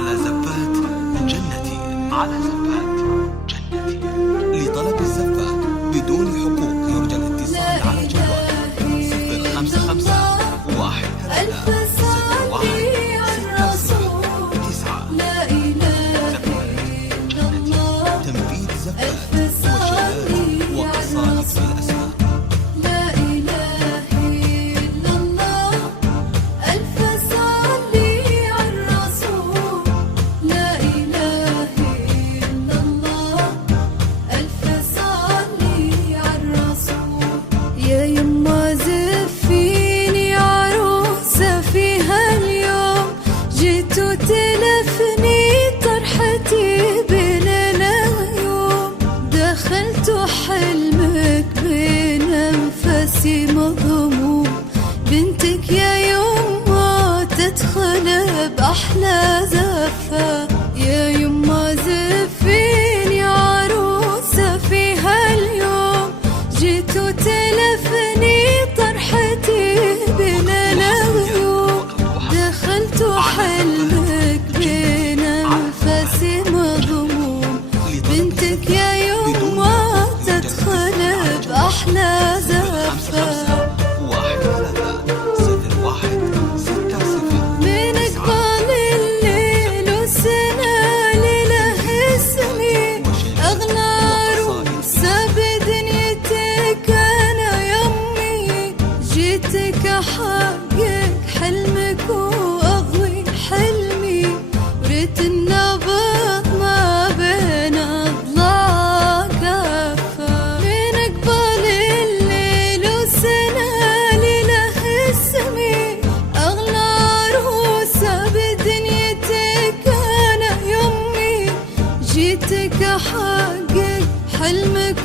على زفات جنتي، على زفات جنتي. لطلب الزفات بدون حقوق يرجى الاتصال على جوال 055 تنفيذ زفات وشلال وقصائد بالأسماء. لا إله إلا الله، ألف صلي على الرسول. لا إله إلا الله، ألف صلي على الرسول. يا يما زفيني عروسة فيها اليوم، جيتوا تلفني طرحتي دخلت حلمك بين أنفاسي مضموم. بنتك يا يما تدخل بأحلى زفة. يا يما زفيني عروسة فيها اليوم، جيتوا تلفني طرحتي بين الغيوم. دخلت حلمك بين أنفاسي مضموم. بنتك يا يما تدخل بأحلى زفة. من قبل الليل والسنة لله اسمي، أغلى عروسة بدنيتك أنا يمي. جيتك أحقق حلمك وأغوي حلمي، وريت النبض ما بين أضلاع كفة. من قبل الليل والسنة لله اسمي، أغلى عروسة بدنيتك أنا يمي. جيتك أحقق حلمك